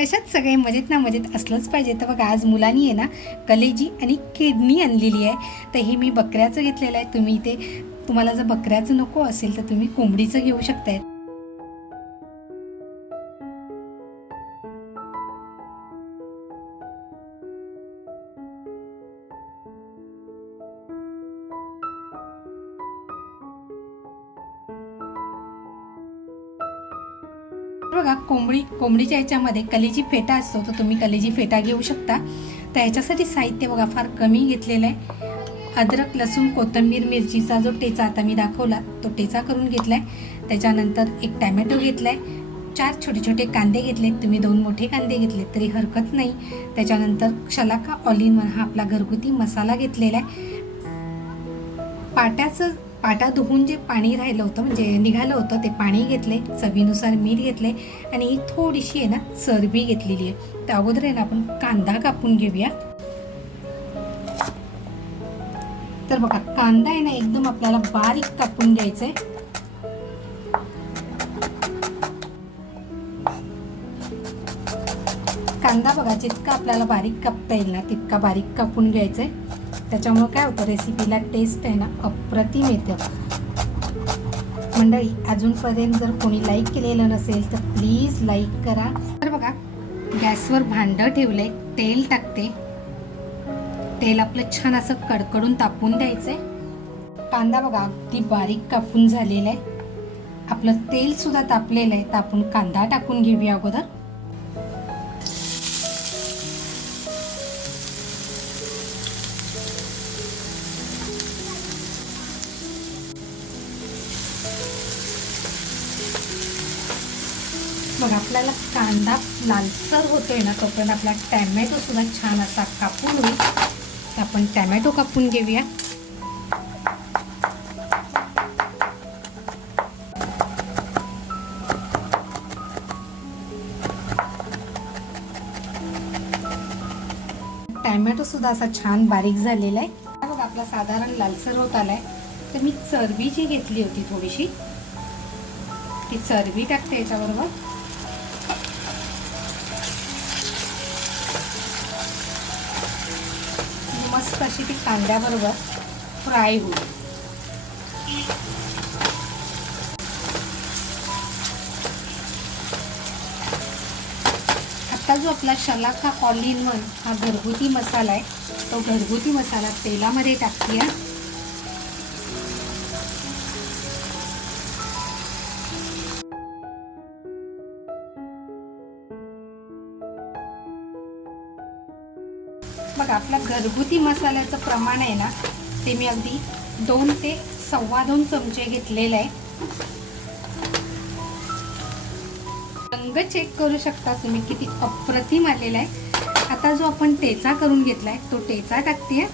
कशात सगळे मजेत ना मजेत असलंच पाहिजे. तर बघा आज मुलांनी आहे ना कलेजी आणि किडनी आणलेली आहे. तर हे मी बकऱ्याचं घेतलेलं आहे. तुम्ही ते तुम्हाला जर बकऱ्याचं नको असेल तर तुम्ही कोंबडीचं घेऊ शकताय. बघा कोंबडी कोंबडीच्या याच्यामध्ये कलेजी फेटा असतो तर तुम्ही कलेजी फेटा घेऊ शकता. तर ह्याच्यासाठी साहित्य बघा फार कमी घेतलेलं आहे. अद्रक लसूण कोथिंबीर मिरचीचा जो टेचा आता मी दाखवला तो टेचा करून घेतला आहे त्याच्यानंतर एक टॅमॅटो घेतला आहे चार छोटे छोटे कांदे घेतले तुम्ही दोन मोठे कांदे घेतले तरी हरकत नाही. त्याच्यानंतर शलाका ऑलिन वन हा आपला घरगुती मसाला घेतलेला आहे. पाट्याचं पाटा धुवून जे पाणी राहिलं होतं म्हणजे निघालं होतं ते पाणी घेतले चवीनुसार मीठ घेतले आणि ही थोडीशी आहे ना चरबी घेतलेली आहे. त्या अगोदर आहे ना आपण कांदा कापून घेऊया. तर बघा कांदा आहे ना एकदम आपल्याला बारीक कापून घ्यायचा आहे कांदा बघा जितका आपल्याला बारीक कापता येईल ना तितका बारीक कापून घ्यायचा आहे त्याच्यामुळं काय होतं रेसिपीला टेस्ट आहे ना अप्रतिम येतं. मंडळी अजूनपर्यंत जर कोणी लाईक केलेलं नसेल तर प्लीज लाईक करा. तर बघा गॅसवर भांडं ठेवलंय तेल टाकते. तेल आपलं छान असं कडकडून तापून द्यायचंय कांदा बघा अगदी बारीक कापून झालेला आहे आपलं तेलसुद्धा तापलेलं आहे तर आपण कांदा टाकून घेऊया अगोदर. मग आपल्याला कांदा लालसर होतोय ना तोपर्यंत आपला टॅमॅटो सुद्धा छान असा कापून होईल. तर आपण टॅमॅटो कापून घेऊया. टॅमॅटो सुद्धा असा छान बारीक झालेला आहे. हा बघा आपला साधारण लालसर होत आलाय. तर मी चरबी जी घेतली होती थोडीशी ती चरबी टाकते याच्याबरोबर. मस्त अशी ती कांद्याबरोबर फ्राय होईल. आता जो आपला शलाका ऑल इन वन हा घरगुती मसाला आहे तो घरगुती मसाला तेलामध्ये टाकते बघा आपला घरगुती मसाल्याचं प्रमाण आहे ना ते मी अगदी दोन ते सव्वा दोन चमचे घेतलेले आहे. रंग चेक करू शकता तुम्ही किती अप्रतिम आलेला आहे. आता जो आपण टेचा करून घेतला आहे तो टेचा टाकते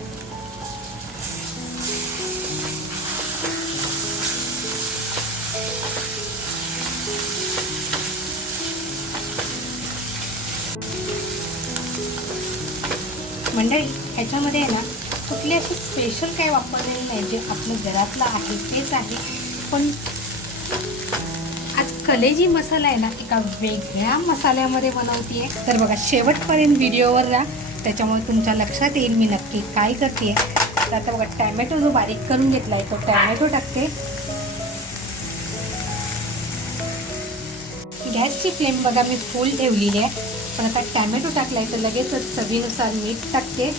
मंडळी ह्याच्यामध्ये आहे ना कुठली अशी स्पेशल काही वापरलेलं नाही जे आपलं घरातलं आहे तेच आहे. पण आज कलेजी मसाला आहे ना एका वेगळ्या मसाल्यामध्ये बनवते तर बघा शेवटपर्यंत व्हिडिओवर जा. त्याच्यामुळे तुमच्या लक्षात येईल मी नक्की काय करते तर आता बघा टॅमॅटो जो बारीक करून घेतला आहे तो टॅमॅटो टाकते. गॅसची फ्लेम बघा मी फुल ठेवलेली आहे. पण आता टॅमॅटो टाकलाय तर लगेचच चवीनुसार मीठ टाकते.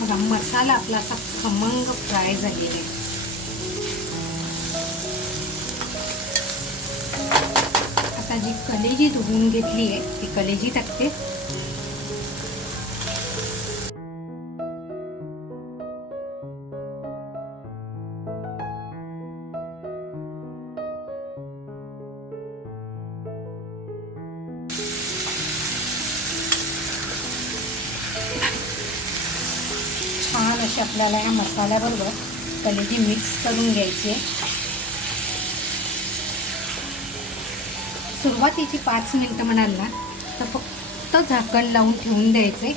बघा मसाला आपला असा खमंग फ्राय झालेला आहे. आता जी कलेजी धुवून घेतली आहे ती कलेजी टाकते. छान आपल्याला ह्या मसाल्याबरोबर कलेजी मिक्स करून घ्यायची आहे. सुरुवातीची पाच मिनटं म्हणाल ना तर फक्त झाकण लावून ठेवून द्यायचे.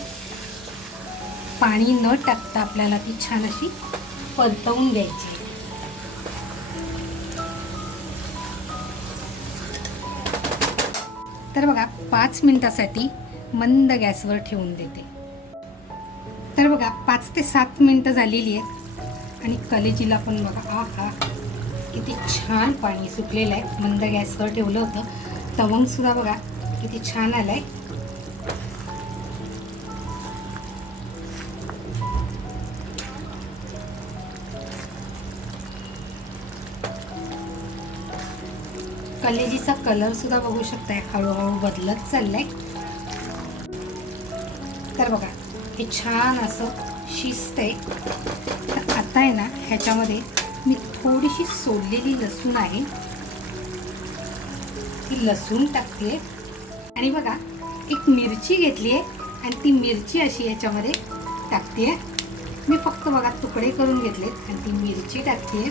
पाणी न टाकता आपल्याला ती छान अशी परतवून घ्यायची. तर बघा पाच मिनिटासाठी मंद गॅसवर ठेवून देते. तर बघा पाच ते सात मिनटं झालेली आहेत. आणि कलेजीला पण बघा आ हा किती छान पाणी सुटलेलं आहे. मंद गॅसवर ठेवलं होतं. तवंगसुद्धा बघा किती छान आलं आहे कलेजीचा कलरसुद्धा बघू शकताय. हळूहळू बदलत चाललाय. तर बघा हे छान असं शिजतंय तर आता आहे ना ह्याच्यामध्ये मी थोडीशी सोडलेली लसूण आहे. ती लसूण टाकते. आणि बघा एक मिरची घेतली आहे आणि ती मिरची अशी याच्यामध्ये टाकते. मी फक्त बघा तुकडे करून घेतलेत आणि ती मिरची टाकते.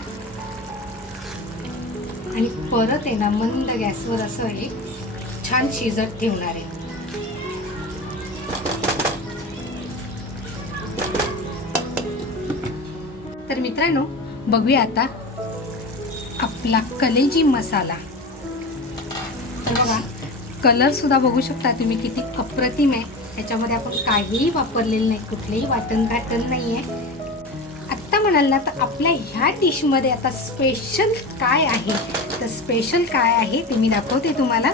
आणि परत आहे ना मंद गॅसवर असं हे छान शिजत ठेवणार आहे. मित्रांनो बघूया आता आपला कलेजी मसाला. तर बघा कलर सुद्धा बघू शकता तुम्ही किती अप्रतिम आहे. याच्यामध्ये आपण काहीही वापरलेलं नाही कुठलेही वाटण घाटण नाही आहे आत्ता म्हणाल ना तर आपल्या ह्या डिशमध्ये आता स्पेशल काय आहे? तर स्पेशल काय आहे ते मी दाखवते तुम्हाला.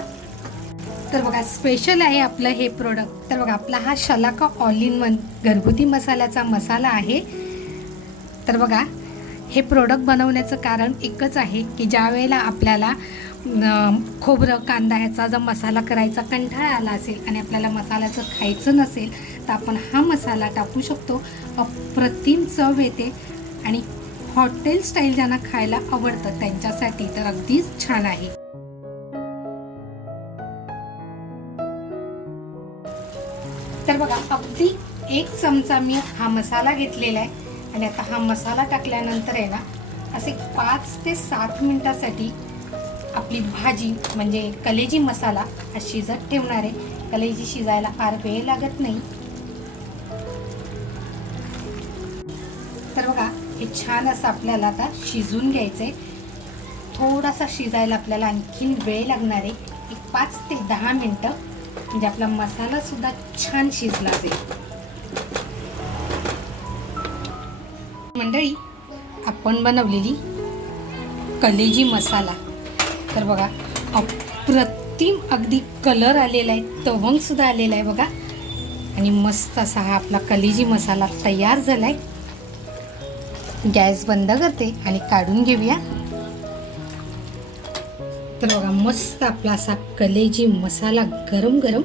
तर बघा स्पेशल आहे आपलं हे प्रोडक्ट तर बघा आपला हा शलाका ऑल इन वन घरगुती मसाल्याचा मसाला आहे. तर बघा हे प्रोडक्ट बनवण्याचं कारण एकच आहे की ज्या वेळेला आपल्याला खोबरं कांदा ह्याचा जर मसाला करायचा कंठाळा आला असेल आणि आपल्याला मसाल्याचं खायचं नसेल तर आपण हा मसाला टाकू शकतो. अप्रतिम चव येते आणि हॉटेल स्टाईल ज्यांना खायला आवडतं त्यांच्यासाठी तर अगदीच छान आहे. तर बघा अगदी एक चमचा मी हा मसाला घेतलेला आहे. आणि आता हा मसाला टाकल्यानंतर आहे ना असे पाच ते सात मिनटासाठी आपली भाजी म्हणजे कलेजी मसाला हा शिजत ठेवणार आहे. कलेजी शिजायला फार वेळ लागत नाही. तर बघा हे छान असं आपल्याला आता शिजून घ्यायचं आहे थोडासा शिजायला आपल्याला आणखीन वेळ लागणार आहे. एक पाच ते दहा मिनटं. म्हणजे आपला मसालासुद्धा छान शिजला जाईल मंडळी आपण बनवलेली कलेजी मसाला. तर बघा अप्रतिम अगदी कलर आलेला आहे तवंगसुद्धा आलेला आहे बघा. आणि मस्त असा हा आपला कलेजी मसाला तयार झाला आहे गॅस बंद करते आणि काढून घेऊया. तर बघा मस्त आपला असा कलेजी मसाला गरम गरम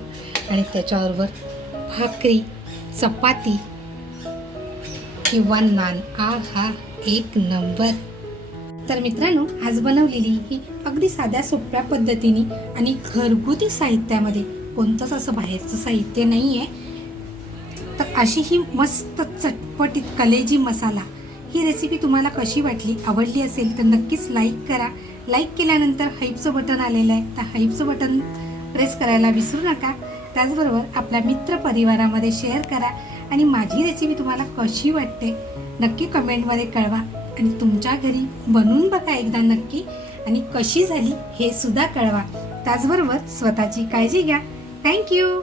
आणि त्याच्याबरोबर भाकरी चपाती किंवा नान आ हा एक नंबर तर मित्रांनो आज बनवलेली ही अगदी साध्या सोप्या पद्धतीने आणि घरगुती साहित्यामध्ये कोणतंच असं बाहेरचं साहित्य नाही आहे तर अशी ही मस्त चटपटीत कलेजी मसाला. ही रेसिपी तुम्हाला कशी वाटली आवडली असेल तर नक्कीच लाईक करा. लाईक केल्यानंतर हाईपचं बटन आलेलं आहे. तर हाईपचं बटन प्रेस करायला विसरू नका. त्याचबरोबर आपल्या मित्रपरिवारामध्ये शेअर करा. आणि माझी रेसिपी तुम्हाला कशी वाटते नक्की कमेंटमध्ये कळवा. आणि तुमच्या घरी बनवून बघा एकदा नक्की. आणि कशी झाली हे सुद्धा कळवा. त्याचबरोबर स्वतःची काळजी घ्या. थँक्यू